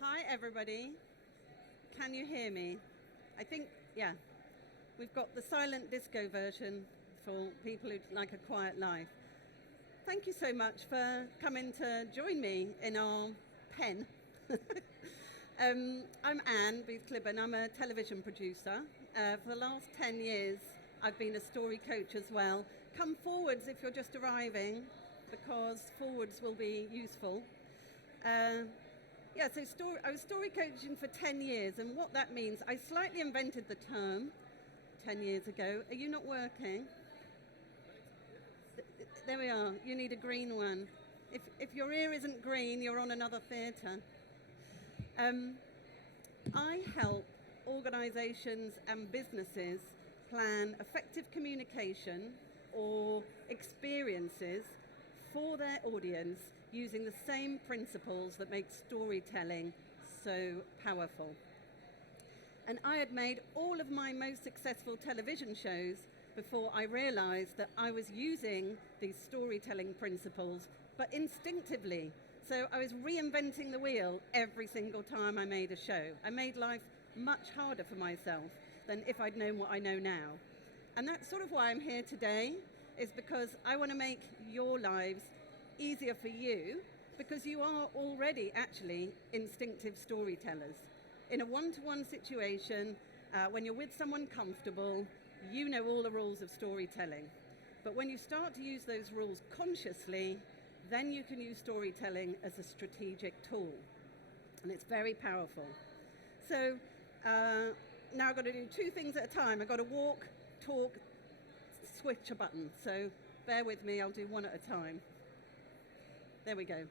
Hi, everybody. Can you hear me? I think, yeah. We've got the silent disco version for people who like a quiet life. Thank you so much for coming to join me in our pen. I'm Anne Booth-Clibborn. I'm a television producer. For the last 10 years, I've been a story coach as well. Come forwards if you're just arriving, because forwards will be useful. I was story coaching for 10 years, and what that means, I slightly invented the term 10 years ago. Are you not working? There we are. You need a green one. If your ear isn't green, you're on another theatre. I help organisations and businesses plan effective communication or experiences for their audience using the same principles that make storytelling so powerful. And I had made all of my most successful television shows before I realised that I was using these storytelling principles, but instinctively. So I was reinventing the wheel every single time I made a show. I made life much harder for myself than if I'd known what I know now. And that's sort of why I'm here today, is because I want to make your lives easier for you, because you are already actually instinctive storytellers. In a one-to-one situation, when you're with someone comfortable, you know all the rules of storytelling. But when you start to use those rules consciously, then you can use storytelling as a strategic tool. And it's very powerful. So now I've got to do two things at a time. I've got to walk, talk, switch a button. So bear with me, I'll do one at a time. There we go.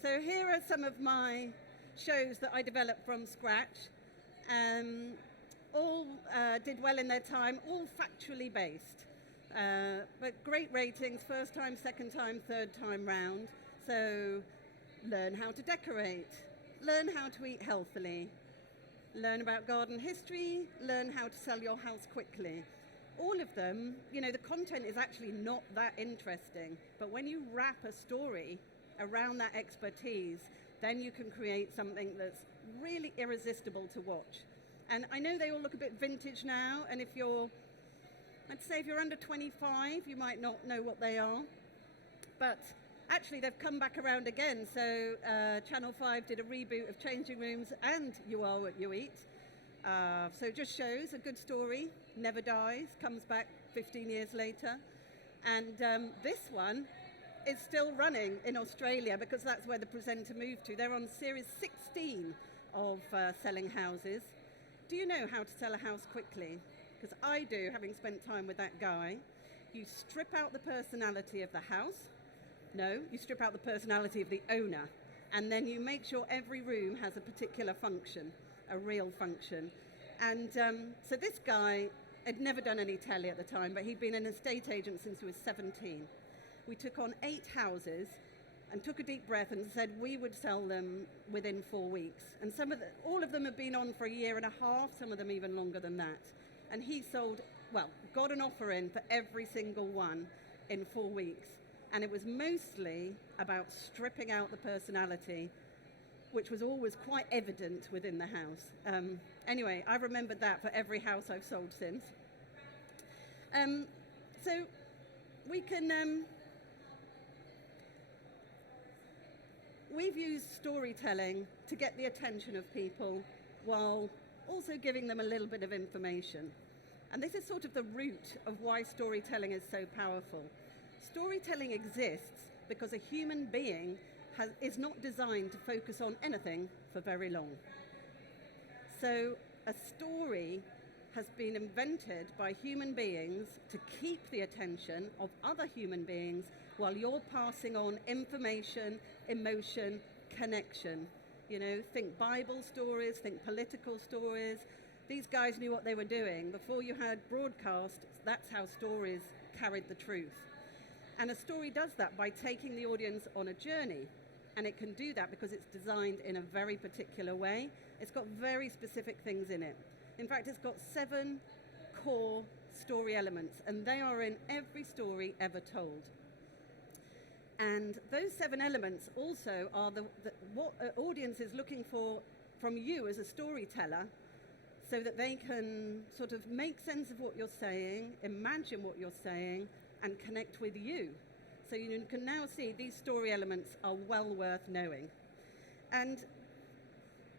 So here are some of my shows that I developed from scratch. All did well in their time, all factually based. But great ratings, first time, second time, third time round. So learn how to decorate, learn how to eat healthily, learn about garden history, learn how to sell your house quickly. All of them, the content is actually not that interesting, but when you wrap a story around that expertise, then you can create something that's really irresistible to watch. And I know they all look a bit vintage now, and I'd say if you're under 25, you might not know what they are. But actually, they've come back around again. So Channel 5 did a reboot of Changing Rooms and You Are What You Eat. So it just shows a good story, never dies, comes back 15 years later. And this one is still running in Australia, because that's where the presenter moved to. They're on series 16 of selling houses. Do you know how to sell a house quickly? Because I do, having spent time with that guy. You strip out the personality of the house. No, you strip out the personality of the owner. And then you make sure every room has a particular function, a real function. And so this guy had never done any telly at the time, but he'd been an estate agent since he was 17. We took on 8 houses and took a deep breath and said we would sell them within 4 weeks. And all of them have been on for a year and a half, some of them even longer than that. And he got an offer in for every single one in 4 weeks. And it was mostly about stripping out the personality, which was always quite evident within the house. Anyway, I've remembered that for every house I've sold since. So we can... We've used storytelling to get the attention of people while also giving them a little bit of information. And this is sort of the root of why storytelling is so powerful. Storytelling exists because a human being is not designed to focus on anything for very long. So a story has been invented by human beings to keep the attention of other human beings while you're passing on information, emotion, connection. Think Bible stories, think political stories. These guys knew what they were doing. Before you had broadcast, that's how stories carried the truth. And a story does that by taking the audience on a journey. And it can do that because it's designed in a very particular way. It's got very specific things in it. In fact, it's got 7 core story elements, and they are in every story ever told. And those 7 elements also are what an audience is looking for from you as a storyteller so that they can sort of make sense of what you're saying, imagine what you're saying, and connect with you. So you can now see these story elements are well worth knowing. And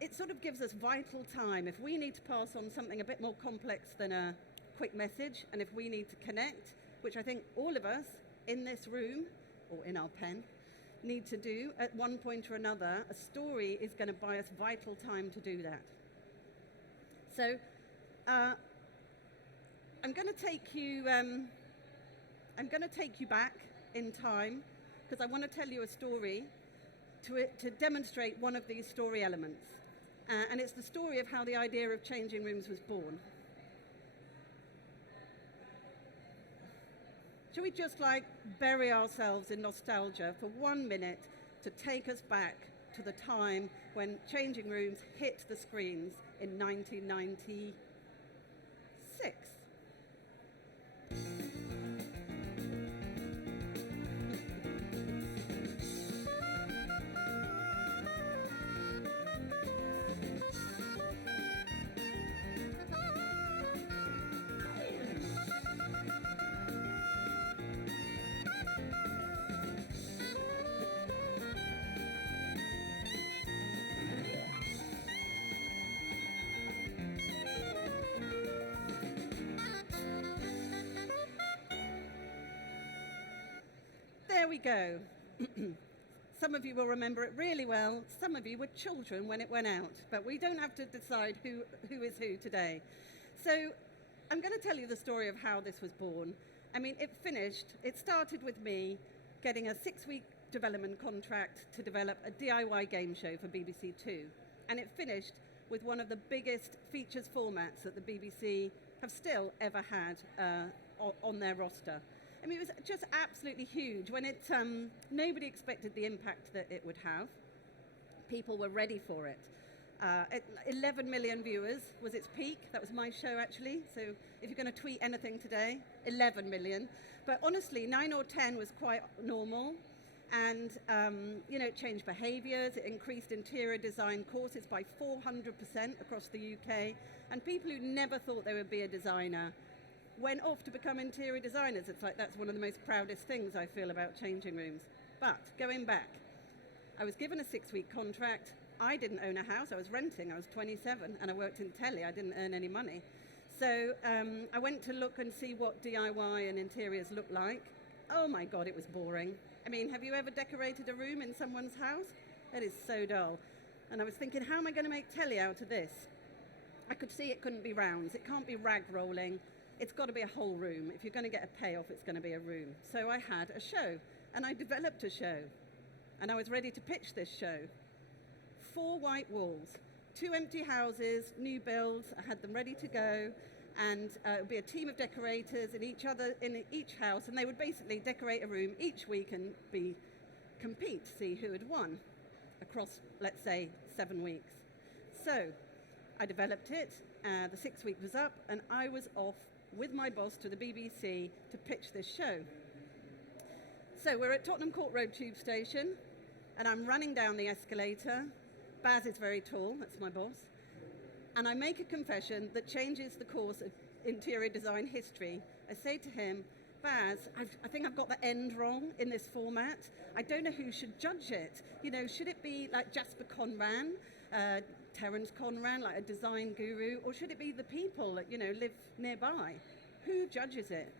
it sort of gives us vital time. If we need to pass on something a bit more complex than a quick message, and if we need to connect, which I think all of us in this room, or in our pen, need to do at one point or another, a story is going to buy us vital time to do that. So I'm going to take you back in time, because I want to tell you a story to demonstrate one of these story elements. And it's the story of how the idea of changing rooms was born. Shall we just bury ourselves in nostalgia for 1 minute to take us back to the time when changing rooms hit the screens in 1996? There we go. Some of you will remember it really well. Some of you were children when it went out, but we don't have to decide who is who today. So I'm going to tell you the story of how this was born. I mean, it started with me getting a 6-week development contract to develop a DIY game show for BBC Two. And it finished with one of the biggest features formats that the BBC have still ever had on their roster. I mean, it was just absolutely huge. When nobody expected the impact that it would have. People were ready for it. 11 million viewers was its peak. That was my show, actually. So if you're going to tweet anything today, 11 million. But honestly, 9 or 10 was quite normal. And, it changed behaviours. It increased interior design courses by 400% across the UK. And people who never thought they would be a designer went off to become interior designers. It's like that's one of the most proudest things I feel about changing rooms. But going back, I was given a 6-week contract. I didn't own a house. I was renting. I was 27 and I worked in telly. I didn't earn any money. So I went to look and see what DIY and interiors looked like. Oh my God, it was boring. I mean, have you ever decorated a room in someone's house? It is so dull. And I was thinking, how am I going to make telly out of this? I could see it couldn't be rounds. It can't be rag rolling. It's got to be a whole room. If you're going to get a payoff, it's going to be a room. So I had a show, and I developed a show, and I was ready to pitch this show. 4 white walls, 2 empty houses, new builds. I had them ready to go, and it would be a team of decorators in each house, and they would basically decorate a room each week and compete to see who had won across, let's say, 7 weeks. So I developed it. The 6 week was up, and I was off with my boss to the BBC to pitch this show. So we're at Tottenham Court Road Tube Station, and I'm running down the escalator. Baz is very tall, that's my boss. And I make a confession that changes the course of interior design history. I say to him, Baz, I think I've got the end wrong in this format. I don't know who should judge it. Should it be like Jasper Conran, Terence Conran, like a design guru, or should it be the people that, live nearby? Who judges it?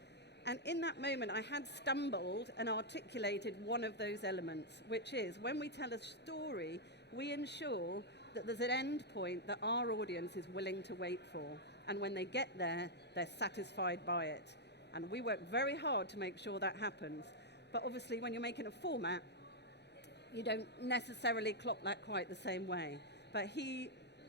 And in that moment, I had stumbled and articulated one of those elements, which is when we tell a story, we ensure that there's an end point that our audience is willing to wait for. And when they get there, they're satisfied by it. And we work very hard to make sure that happens. But obviously, when you're making a format, you don't necessarily clock that quite the same way. But he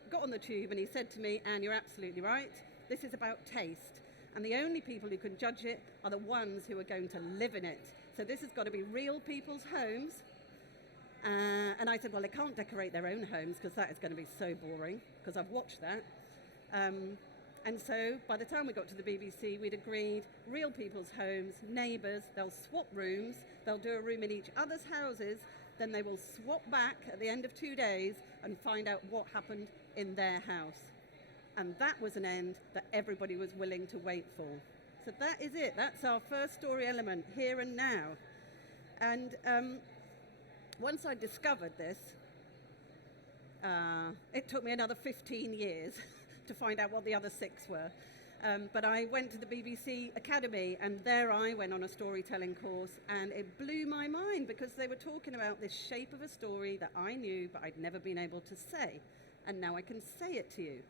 got on the tube and he said to me, Anne, you're absolutely right. This is about taste. And the only people who can judge it are the ones who are going to live in it. So this has got to be real people's homes. And I said, well, they can't decorate their own homes because that is going to be so boring, because I've watched that. And so by the time we got to the BBC, we'd agreed real people's homes, neighbours, they'll swap rooms, they'll do a room in each other's houses, then they will swap back at the end of 2 days and find out what happened in their house. And that was an end that everybody was willing to wait for. So that is it. That's our first story element, here and now. And once I discovered this, it took me another 15 years to find out what the other 6 were. But I went to the BBC Academy, and there I went on a storytelling course, and it blew my mind because they were talking about this shape of a story that I knew but I'd never been able to say, and now I can say it to you.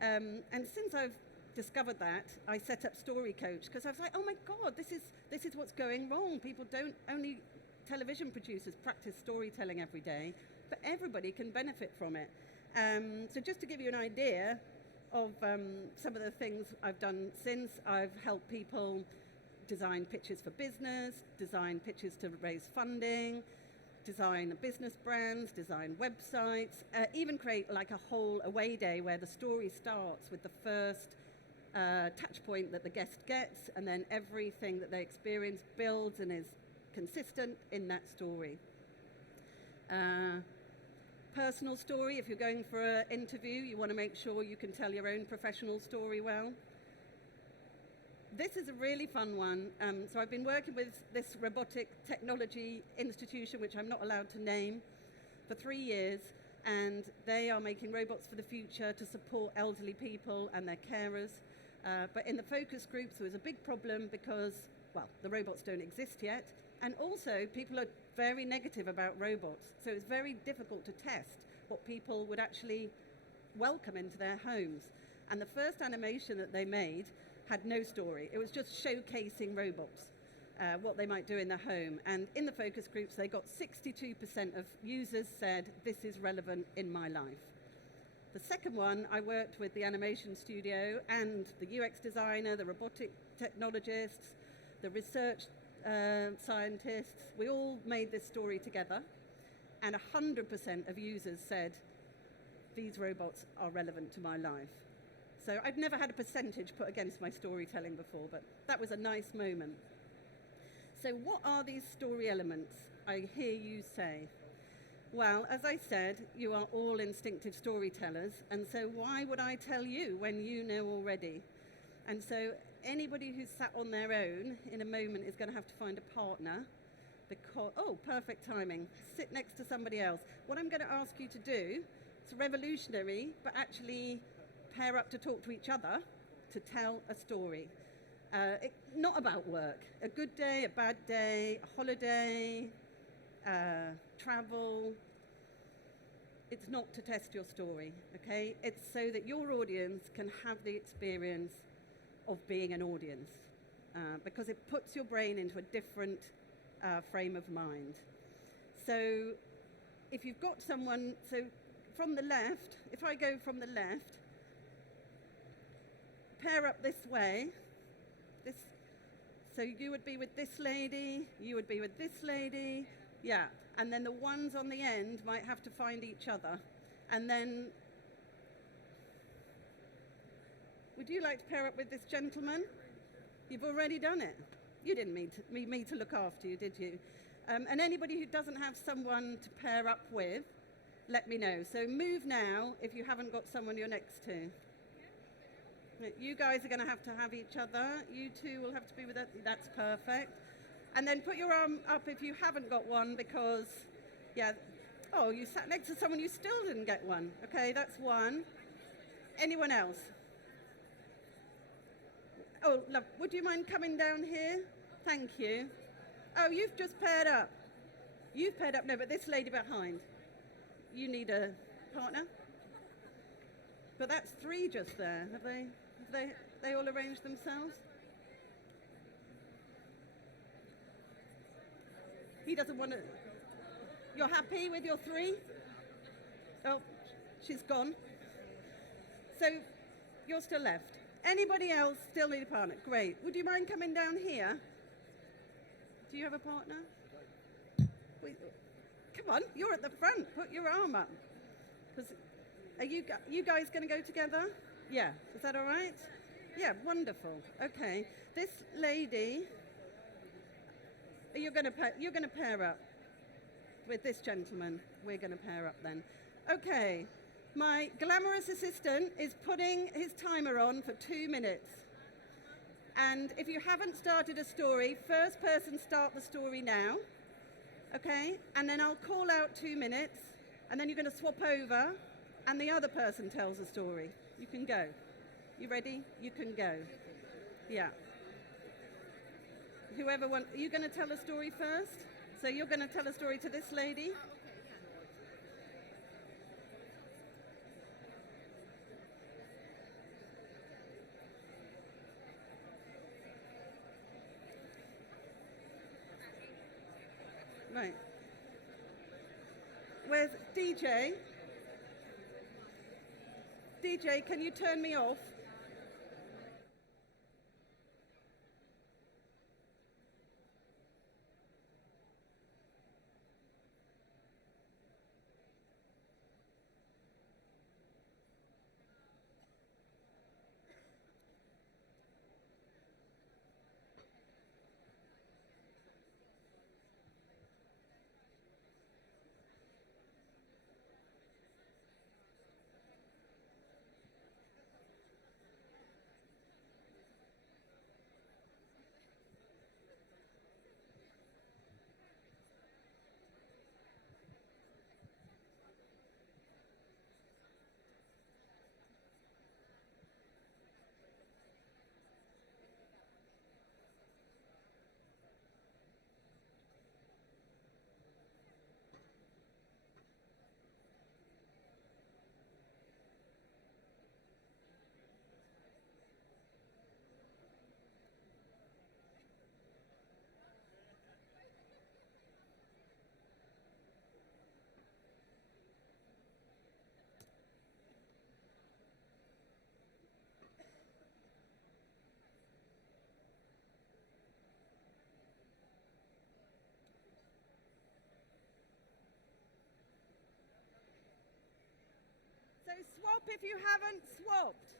And since I've discovered that, I set up Storycoach because I was like, oh my God, this is what's going wrong. People don't, only television producers practice storytelling every day, but everybody can benefit from it. So just to give you an idea of some of the things I've done since, I've helped people design pitches for business, design pitches to raise funding, design business brands, design websites, even create like a whole away day where the story starts with the first touch point that the guest gets, and then everything that they experience builds and is consistent in that story. Personal story, if you're going for an interview, you want to make sure you can tell your own professional story well. This is a really fun one. So I've been working with this robotic technology institution, which I'm not allowed to name, for 3 years, and they are making robots for the future to support elderly people and their carers. But in the focus groups, there was a big problem because, well, the robots don't exist yet, and also people are very negative about robots, so it's very difficult to test what people would actually welcome into their homes. And the first animation that they made had no story. It was just showcasing robots, what they might do in the home. And in the focus groups, they got 62% of users said, this is relevant in my life. The second one, I worked with the animation studio and the UX designer, the robotic technologists, the research scientists. We all made this story together, and 100% of users said, these robots are relevant to my life. So I've never had a percentage put against my storytelling before, but that was a nice moment. So what are these story elements, I hear you say? Well, as I said, you are all instinctive storytellers, and so why would I tell you when you know already? And so anybody who's sat on their own in a moment is going to have to find a partner because, oh, perfect timing, sit next to somebody else. What I'm going to ask you to do, it's revolutionary, but actually pair up to talk to each other to tell a story. Not about work, a good day, a bad day, a holiday, travel. It's not to test your story, okay? It's so that your audience can have the experience of being an audience, because it puts your brain into a different frame of mind. So if you've got someone, so from the left, if I go from the left, pair up this way, this, so you would be with this lady, you would be with this lady, yeah, and then the ones on the end might have to find each other, and then would you like to pair up with this gentleman? You've already done it. You didn't need me to look after you, did you? And anybody who doesn't have someone to pair up with, let me know. So move now if you haven't got someone you're next to. You guys are going to have each other. You two will have to be with it. That's perfect. And then put your arm up if you haven't got one because, yeah, oh, you sat next to someone you still didn't get one. Okay, that's one. Anyone else? Oh, love, would you mind coming down here? Thank you. Oh, you've just paired up. You've paired up, no, but this lady behind. You need a partner? But that's 3 just there. Have they all arranged themselves? He doesn't want to. You're happy with your 3? Oh, she's gone. So you're still left. Anybody else still need a partner? Great. Would you mind coming down here? Do you have a partner? Come on, you're at the front. Put your arm up. Are you guys going to go together? Yeah. Is that all right? Yeah, wonderful. Okay. This lady, you're going to pair up. with this gentleman. We're going to pair up then. Okay, my glamorous assistant is putting his timer on for 2 minutes. And if you haven't started a story, first person start the story now. Okay, and then I'll call out 2 minutes, and then you're going to swap over, and the other person tells a story. You can go. You ready? You can go. Yeah. Whoever wants, are you going to tell a story first? So you're going to tell a story to this lady? Right. Where's DJ? DJ, can you turn me off? So swap if you haven't swapped.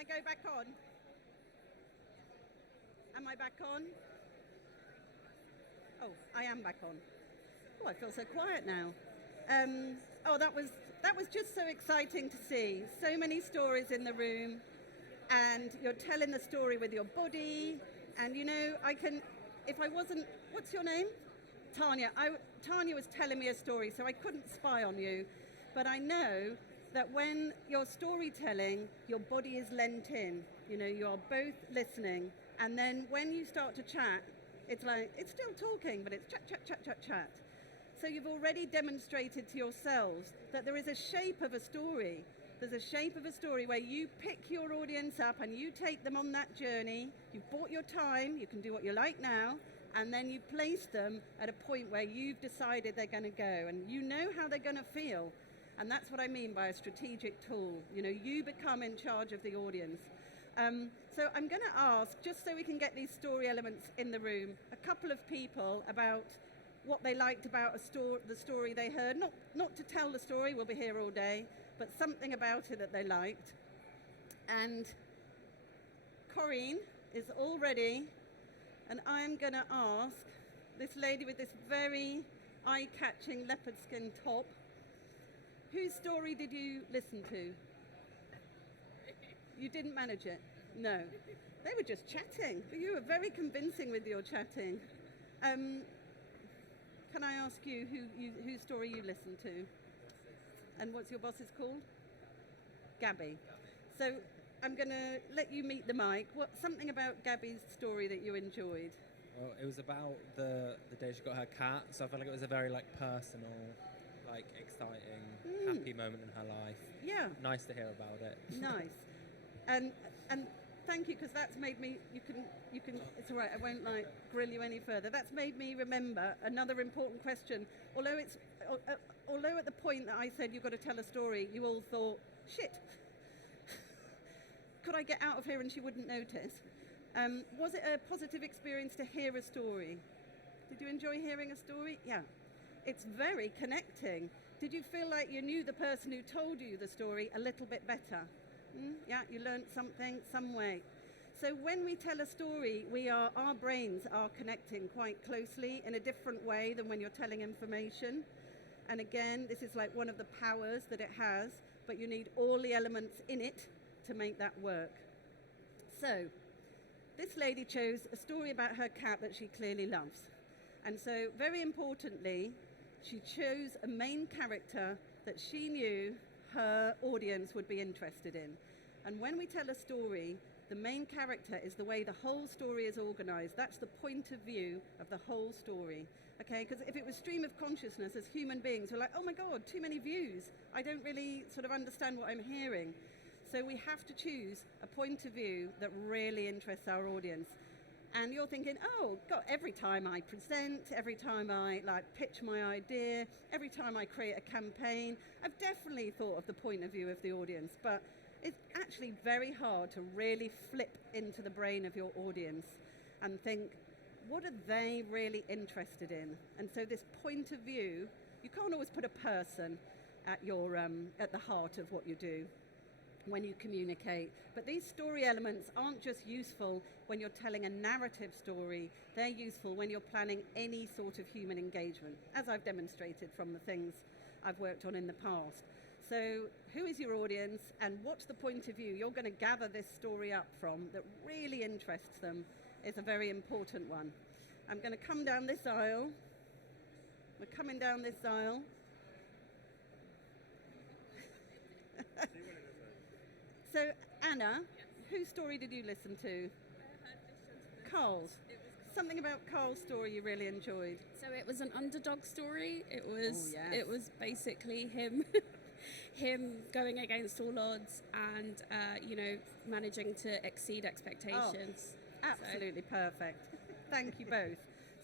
I go back on? Am I back on? Oh, I am back on. Oh, I feel so quiet now. That was just so exciting to see. So many stories in the room, and you're telling the story with your body. And you know, what's your name? Tanya. Tanya was telling me a story, so I couldn't spy on you. But I know that when you're storytelling, your body is lent in. You know, you are both listening. And then when you start to chat, it's like, it's still talking, but it's chat, chat, chat, chat, chat. So you've already demonstrated to yourselves that there is a shape of a story. There's a shape of a story where you pick your audience up and you take them on that journey. You've bought your time, you can do what you like now, and then you place them at a point where you've decided they're going to go, and you know how they're going to feel. And that's what I mean by a strategic tool. You know, you become in charge of the audience. So I'm going to ask, just so we can get these story elements in the room, a couple of people about what they liked about the story they heard. Not to tell the story, we'll be here all day, but something about it that they liked. And Corinne is all ready, and I'm going to ask this lady with this very eye-catching leopard skin top, whose story did you listen to? You didn't manage it? No. They were just chatting, but you were very convincing with your chatting. Can I ask you whose story you listened to? And what's your boss's called? Gabby. So I'm going to let you meet the mic. Something about Gabby's story that you enjoyed? Well, it was about the day she got her cat, so I felt like it was a very personal, exciting, happy moment in her life. Yeah. Nice to hear about it. Nice. And thank you, because that's made me, you can, it's all right, I won't grill you any further. That's made me remember another important question. Although at the point that I said you've got to tell a story, you all thought, shit, could I get out of here and she wouldn't notice? Was it a positive experience to hear a story? Did you enjoy hearing a story? Yeah. It's very connecting. Did you feel like you knew the person who told you the story a little bit better? Yeah, you learned something, some way. So when we tell a story, our brains are connecting quite closely in a different way than when you're telling information. And again, this is like one of the powers that it has, but you need all the elements in it to make that work. So this lady chose a story about her cat that she clearly loves. And so very importantly, she chose a main character that she knew her audience would be interested in. And when we tell a story, the main character is the way the whole story is organized. That's the point of view of the whole story. Okay, because if it was stream of consciousness as human beings, we're like, oh my God, too many views. I don't really sort of understand what I'm hearing. So we have to choose a point of view that really interests our audience. And you're thinking, oh, God, every time I present, every time I pitch my idea, every time I create a campaign, I've definitely thought of the point of view of the audience. But it's actually very hard to really flip into the brain of your audience and think, what are they really interested in? And so this point of view, you can't always put a person at the heart of what you do when you communicate. But these story elements aren't just useful when you're telling a narrative story, they're useful when you're planning any sort of human engagement, as I've demonstrated from the things I've worked on in the past. So who is your audience and what's the point of view you're going to gather this story up from that really interests them is a very important one. I'm going to come down this aisle. We're coming down this aisle. So, Anna, whose story did you listen to? Carl's. Something about Carl's story you really enjoyed. So it was an underdog story. It was yes. It was basically him him going against all odds and managing to exceed expectations. Oh, absolutely perfect. Thank you both.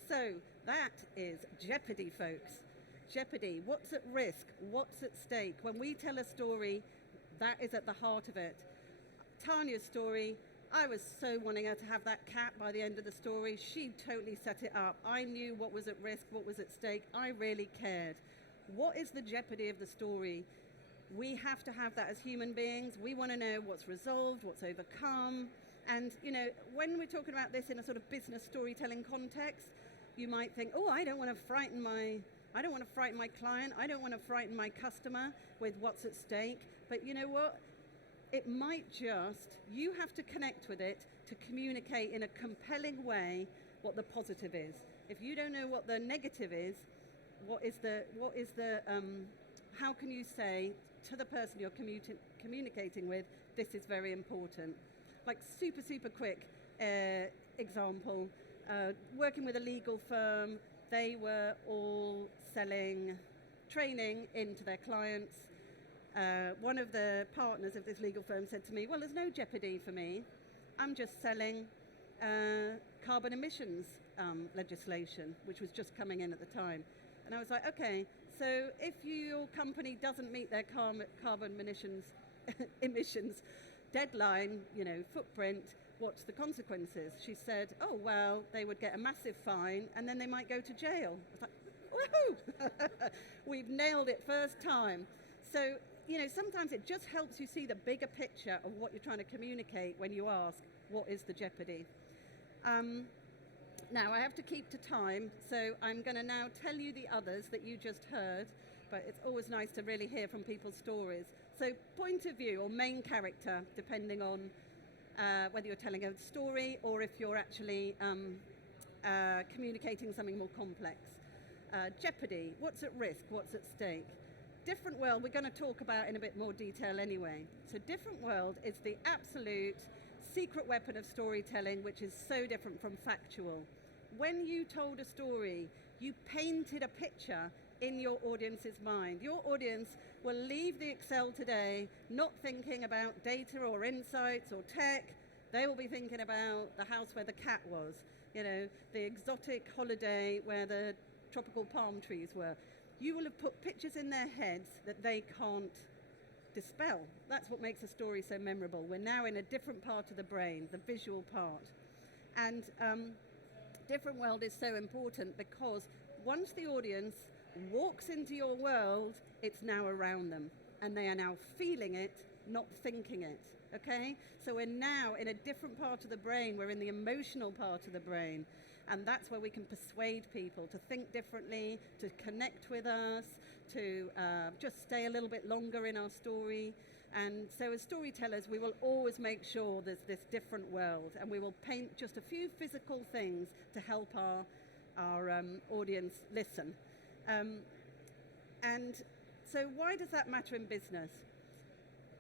So that is Jeopardy, folks. Jeopardy. What's at risk? What's at stake? When we tell a story, that is at the heart of it. Tanya's story, I was so wanting her to have that cat by the end of the story. She totally set it up. I knew what was at risk, what was at stake. I really cared. What is the jeopardy of the story? We have to have that as human beings. We want to know what's resolved, what's overcome. And, when we're talking about this in a sort of business storytelling context, you might think, oh, I don't want to frighten my client. I don't want to frighten my customer with what's at stake. But you know what? It might you have to connect with it to communicate in a compelling way what the positive is. If you don't know what the negative is, how can you say to the person you're communicating with, this is very important? Like super, super quick example, working with a legal firm, they were all selling training into their clients. One of the partners of this legal firm said to me, well, there's no jeopardy for me. I'm just selling carbon emissions legislation, which was just coming in at the time. And I was like, okay, so if your company doesn't meet their carbon emissions deadline, footprint, what's the consequences? She said, oh, well, they would get a massive fine and then they might go to jail. I was like, woohoo! We've nailed it first time. So, sometimes it just helps you see the bigger picture of what you're trying to communicate when you ask, what is the jeopardy? Now, I have to keep to time, so I'm going to now tell you the others that you just heard, but it's always nice to really hear from people's stories. So, point of view or main character, depending on whether you're telling a story or if you're actually communicating something more complex. Jeopardy, what's at risk, what's at stake? Different world, we're going to talk about in a bit more detail anyway. So different world is the absolute secret weapon of storytelling, which is so different from factual. When you told a story, you painted a picture in your audience's mind. Your audience will leave the Excel today not thinking about data or insights or tech. They will be thinking about the house where the cat was, the exotic holiday where the tropical palm trees were. You will have put pictures in their heads that they can't dispel. That's what makes a story so memorable. We're now in a different part of the brain, the visual part. And different world is so important because once the audience walks into your world, it's now around them. And they are now feeling it, not thinking it. Okay? So we're now in a different part of the brain. We're in the emotional part of the brain. And that's where we can persuade people to think differently, to connect with us, to just stay a little bit longer in our story. And so as storytellers, we will always make sure there's this different world, and we will paint just a few physical things to help our audience listen. And so why does that matter in business?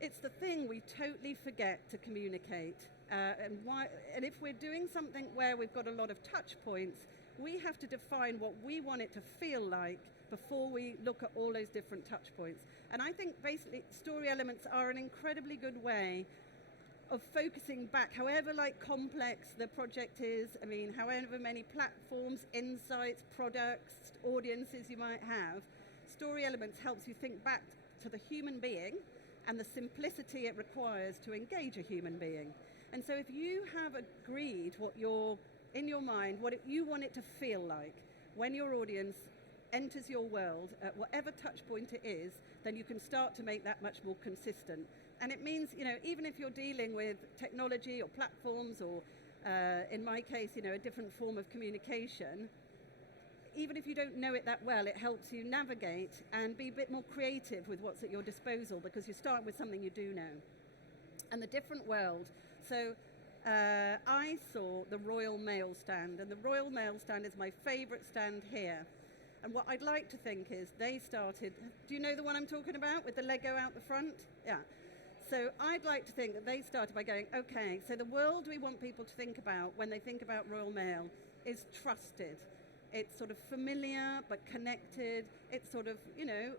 It's the thing we totally forget to communicate. And if we're doing something where we've got a lot of touch points, we have to define what we want it to feel like before we look at all those different touch points. And I think basically story elements are an incredibly good way of focusing back, however complex the project is, however many platforms, insights, products, audiences you might have, story elements helps you think back to the human being and the simplicity it requires to engage a human being. And so if you have agreed in your mind, what you want it to feel like when your audience enters your world at whatever touch point it is, then you can start to make that much more consistent. And it means, even if you're dealing with technology or platforms or, in my case, a different form of communication, even if you don't know it that well, it helps you navigate and be a bit more creative with what's at your disposal because you're starting with something you do know. And the different world. So I saw the Royal Mail stand, and the Royal Mail stand is my favourite stand here. And what I'd like to think is they started, do you know the one I'm talking about with the Lego out the front? Yeah. So I'd like to think that they started by going, okay, so the world we want people to think about when they think about Royal Mail is trusted. It's sort of familiar but connected. It's sort of,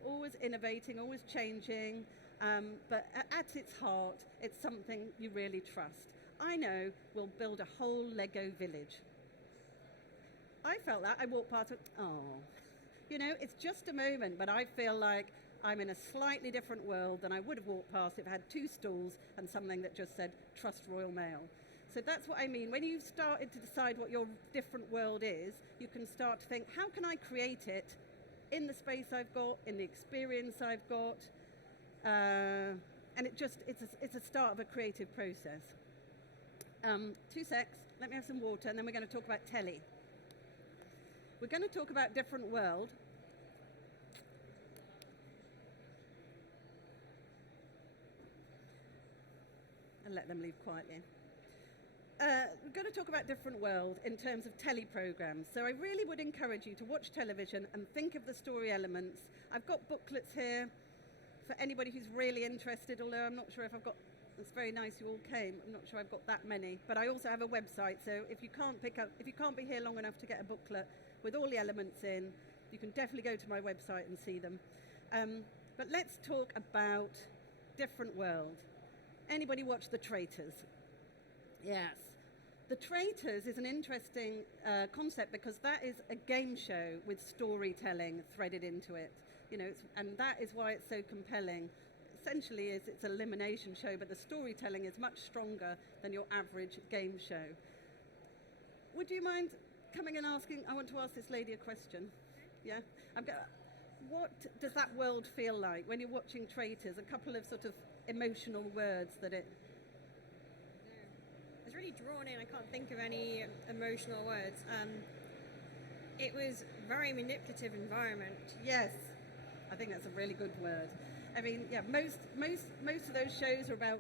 always innovating, always changing. But at its heart, it's something you really trust. I know we'll build a whole Lego village. I felt that. I walked past it. Oh, it's just a moment, but I feel like I'm in a slightly different world than I would have walked past if it had 2 stools and something that just said, trust Royal Mail. So that's what I mean. When you've started to decide what your different world is, you can start to think, how can I create it in the space I've got, in the experience I've got? and it's a start of a creative process. 2 secs, let me have some water, and then we're going to talk about telly. We're going to talk about different world. And let them leave quietly. We're going to talk about different world in terms of telly programs. So I really would encourage you to watch television and think of the story elements. I've got booklets here for anybody who's really interested, although I'm not sure if I've got, it's very nice you all came, I'm not sure I've got that many, but I also have a website, so if you can't be here long enough to get a booklet with all the elements in, you can definitely go to my website and see them. But let's talk about different world. Anybody watch The Traitors? Yes. The Traitors is an interesting concept because that is a game show with storytelling threaded into it. You know, and that is why it's so compelling. Essentially, it's an elimination show, but the storytelling is much stronger than your average game show. Would you mind coming and asking? I want to ask this lady a question. Yeah. What does that world feel like when you're watching Traitors? A couple of sort of emotional words that it. I was really drawn in. I can't think of any emotional words. It was a very manipulative environment. Yes, I think that's a really good word. I mean, yeah, most of those shows are about.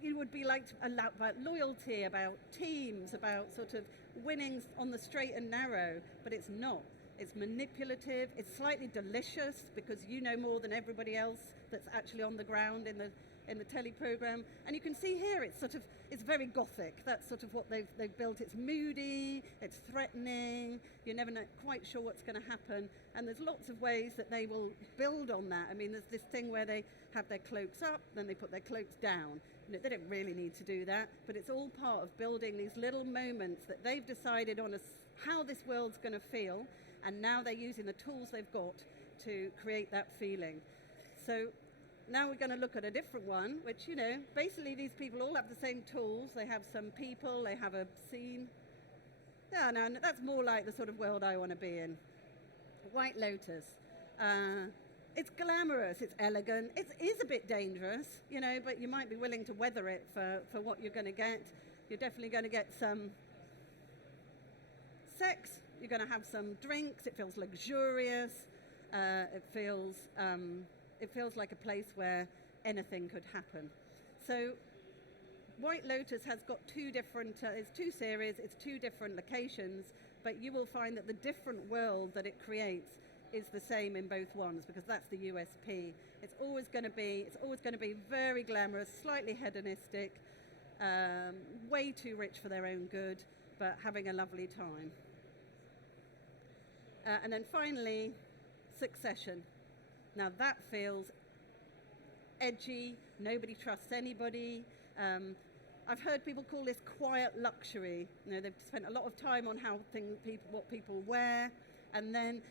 You would be like about loyalty, about teams, about sort of winnings on the straight and narrow, but it's not. It's manipulative. It's slightly delicious because you know more than everybody else that's actually on the ground in the telly program. And you can see here it's very gothic. That's sort of what they've built. It's moody, it's threatening, you're never quite sure what's going to happen, and there's lots of ways that they will build on that. I mean, there's this thing where they have their cloaks up, then they put their cloaks down. You know, they don't really need to do that, but it's all part of building these little moments that they've decided on how this world's going to feel, and now they're using the tools they've got to create that feeling. So now we're going to look at a different one, which, you know, basically these people all have the same tools. They have some people, they have a scene. Yeah, no, that's more like the sort of world I want to be in. White Lotus. It's glamorous, it's elegant, it is a bit dangerous, you know, but you might be willing to weather it for what you're going to get. You're definitely going to get some sex, you're going to have some drinks, it feels luxurious, it feels like a place where anything could happen. So White Lotus has got it's 2 series, it's 2 different locations, but you will find that the different world that it creates is the same in both ones because that's the USP. It's always going to be very glamorous, slightly hedonistic, way too rich for their own good, but having a lovely time. And then finally, Succession. Now that feels edgy, nobody trusts anybody. I've heard people call this quiet luxury. You know, they've spent a lot of time on what people wear, and then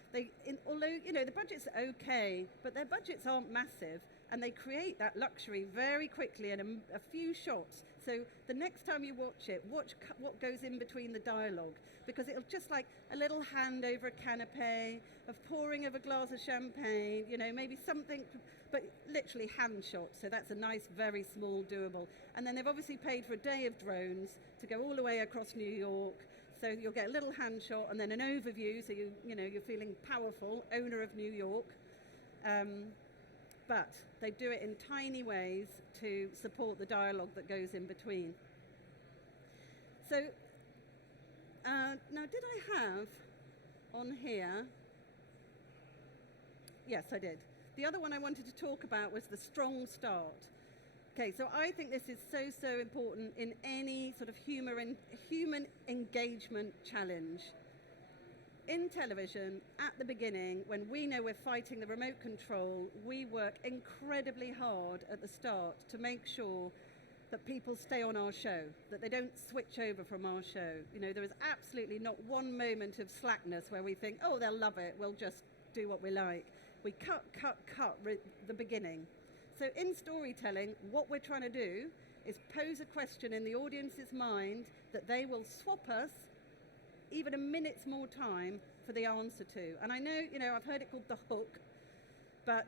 although, you know, the budget's okay, but their budgets aren't massive, and they create that luxury very quickly in a few shots. So the next time you watch it, watch what goes in between the dialogue, because it'll just like a little hand over a canapé, a pouring of a glass of champagne, you know, maybe something, but literally hand shots. So that's a nice, very small, doable. And then they've obviously paid for a day of drones to go all the way across New York. So you'll get a little hand shot and then an overview, so you're feeling powerful, owner of New York. But they do it in tiny ways to support the dialogue that goes in between. So now, did I have on here? Yes, I did. The other one I wanted to talk about was the strong start. Okay, so I think this is so important in any sort of human engagement challenge. In television, at the beginning, when we know we're fighting the remote control, we work incredibly hard at the start to make sure that people stay on our show, that they don't switch over from our show. You know, there is absolutely not one moment of slackness where we think, oh, they'll love it, we'll just do what we like. We cut the beginning. So in storytelling, what we're trying to do is pose a question in the audience's mind that they will swap us even a minute's more time for the answer to. And I know, I've heard it called the hook, but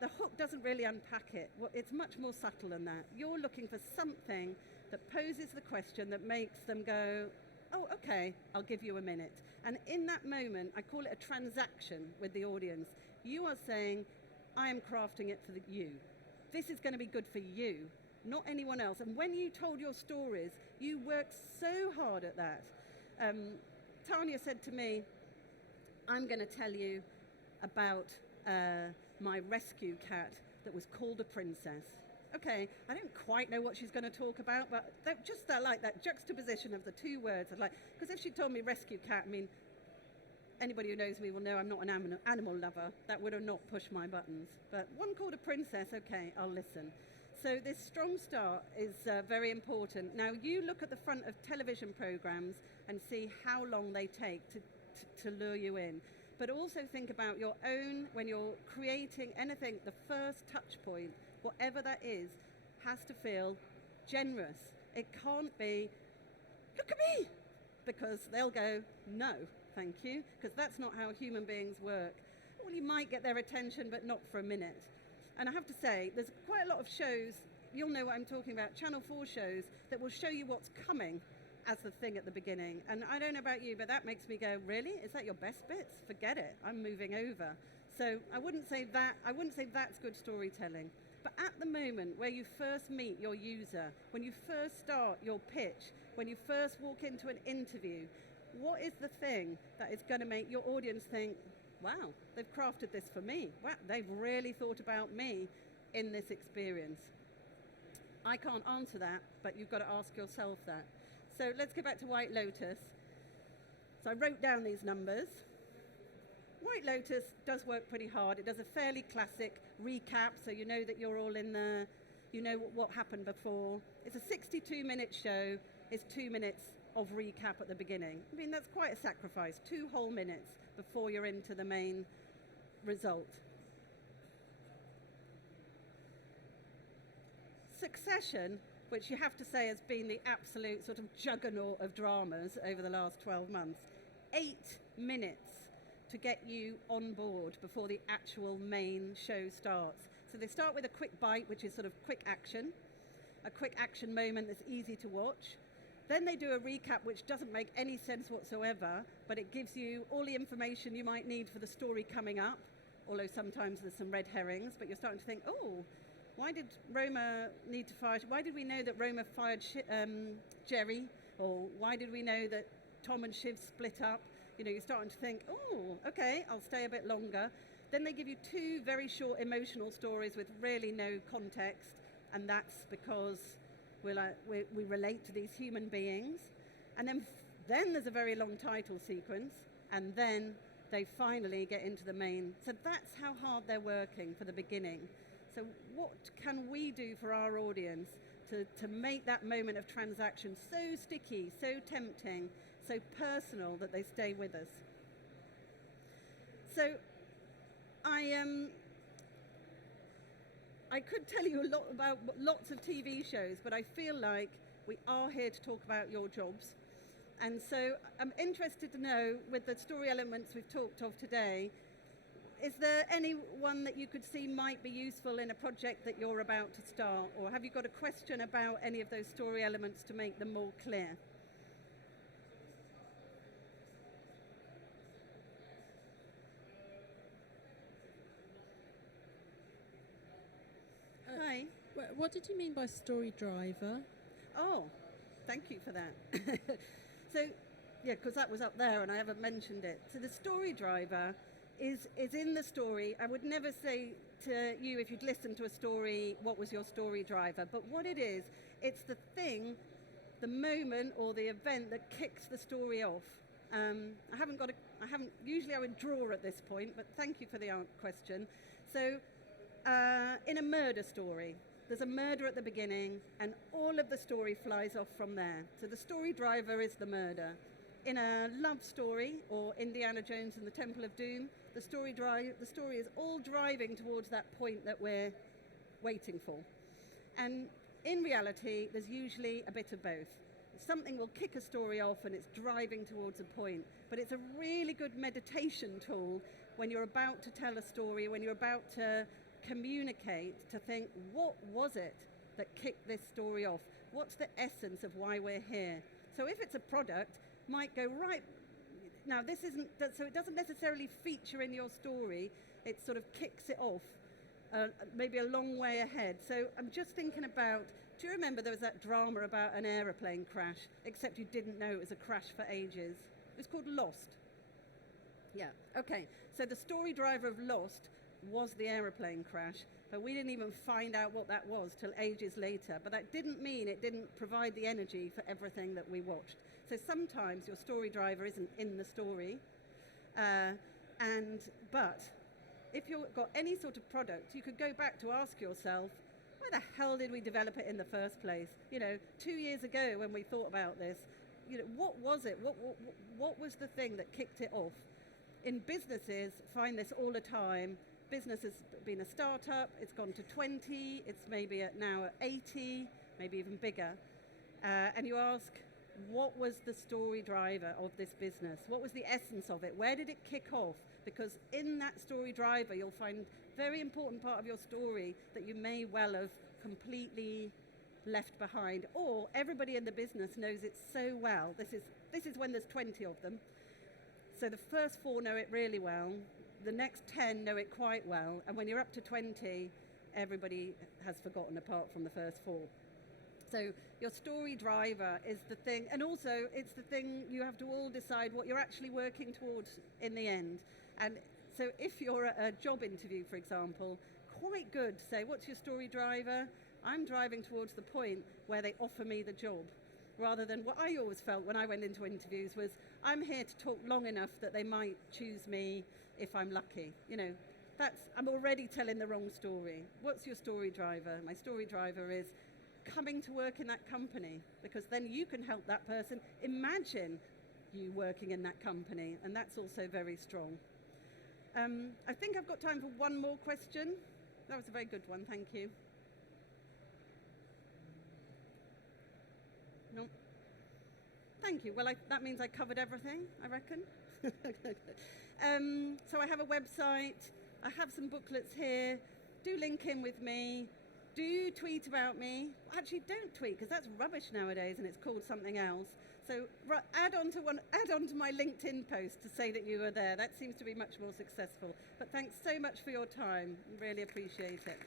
the hook doesn't really unpack it. Well, it's much more subtle than that. You're looking for something that poses the question that makes them go, oh, okay, I'll give you a minute. And in that moment, I call it a transaction with the audience. You are saying, I am crafting it for you. This is going to be good for you, not anyone else. And when you told your stories, you worked so hard at that. Tanya said to me, I'm going to tell you about my rescue cat that was called a princess. Okay, I don't quite know what she's going to talk about, but I like that juxtaposition of the two words. Because if she told me rescue cat, I mean, anybody who knows me will know I'm not an animal lover. That would have not pushed my buttons. But one called a princess, okay, I'll listen. So this strong start is very important. Now, you look at the front of television programs and see how long they take to lure you in. But also think about your own, when you're creating anything, the first touch point, whatever that is, has to feel generous. It can't be, look at me, because they'll go, no, thank you, because that's not how human beings work. Well, you might get their attention, but not for a minute. And I have to say, there's quite a lot of shows, you'll know what I'm talking about, Channel 4 shows, that will show you what's coming as the thing at the beginning. And I don't know about you, but that makes me go, really? Is that your best bits? Forget it, I'm moving over. So I wouldn't say that's good storytelling. But at the moment where you first meet your user, when you first start your pitch, when you first walk into an interview, what is the thing that is going to make your audience think, wow, they've crafted this for me. Wow, they've really thought about me in this experience. I can't answer that, but you've got to ask yourself that. So let's go back to White Lotus. So I wrote down these numbers. White Lotus does work pretty hard. It does a fairly classic recap, so you know that you're all in there, you know what happened before. It's a 62-minute show. It's 2 minutes of recap at the beginning. I mean, that's quite a sacrifice, 2 whole minutes before you're into the main result. Succession, which you have to say has been the absolute sort of juggernaut of dramas over the last 12 months. 8 minutes to get you on board before the actual main show starts. So they start with a quick bite, which is sort of quick action, a quick action moment that's easy to watch. Then they do a recap, which doesn't make any sense whatsoever, but it gives you all the information you might need for the story coming up, although sometimes there's some red herrings, but you're starting to think, oh, why did Roma need to fire, why did we know that Roma fired Jerry? Or why did we know that Tom and Shiv split up? You know, you're starting to think, oh, okay, I'll stay a bit longer. Then they give you 2 very short emotional stories with really no context, and that's because we relate to these human beings. And then there's a very long title sequence, and then they finally get into the main. So that's how hard they're working for the beginning. So what can we do for our audience to make that moment of transaction so sticky, so tempting, so personal that they stay with us? So I could tell you a lot about lots of TV shows, but I feel like we are here to talk about your jobs. And so I'm interested to know, with the story elements we've talked of today, is there any one that you could see might be useful in a project that you're about to start? Or have you got a question about any of those story elements to make them more clear? Hi. What did you mean by story driver? Oh, thank you for that. So, yeah, because that was up there and I haven't mentioned it. So the story driver is in the story. I would never say to you, if you'd listened to a story, what was your story driver? But what it is, it's the thing, the moment or the event that kicks the story off. Usually I would draw at this point, but thank you for the question. So in a murder story, there's a murder at the beginning and all of the story flies off from there. So the story driver is the murder. In a love story, or Indiana Jones and the Temple of Doom, the story is all driving towards that point that we're waiting for. And in reality, there's usually a bit of both. Something will kick a story off and it's driving towards a point, but it's a really good meditation tool when you're about to tell a story, when you're about to communicate, to think, what was it that kicked this story off? What's the essence of why we're here? So if it's a product, might go, right, now this isn't, so it doesn't necessarily feature in your story, it sort of kicks it off maybe a long way ahead. So I'm just thinking about, do you remember there was that drama about an aeroplane crash, except you didn't know it was a crash for ages? It was called Lost. Yeah, okay. So the story driver of Lost was the aeroplane crash, but we didn't even find out what that was till ages later. But that didn't mean it didn't provide the energy for everything that we watched. So sometimes your story driver isn't in the story, but if you've got any sort of product, you could go back to ask yourself, why the hell did we develop it in the first place? 2 years ago when we thought about this, what was it? What was the thing that kicked it off? In businesses, find this all the time. Business has been a startup, it's gone to 20, it's maybe now at 80, maybe even bigger. And you ask, what was the story driver of this business? What was the essence of it? Where did it kick off? Because in that story driver, you'll find a very important part of your story that you may well have completely left behind, or everybody in the business knows it so well. This is when there's 20 of them. So the first 4 know it really well, the next 10 know it quite well, and when you're up to 20, everybody has forgotten apart from the first 4. So your story driver is the thing, and also it's the thing you have to all decide what you're actually working towards in the end. And so if you're at a job interview, for example, quite good to say, what's your story driver? I'm driving towards the point where they offer me the job, rather than what I always felt when I went into interviews was, I'm here to talk long enough that they might choose me if I'm lucky. I'm already telling the wrong story. What's your story driver? My story driver is coming to work in that company, because then you can help that person imagine you working in that company, and that's also very strong. I think I've got time for one more question. That was a very good one, thank you. No? Thank you. Well, that means I covered everything, I reckon. So I have a website, I have some booklets here. Do link in with me. Do tweet about me. Actually, don't tweet, because that's rubbish nowadays and it's called something else. So add on to my LinkedIn post to say that you were there. That seems to be much more successful. But thanks so much for your time. Really appreciate it.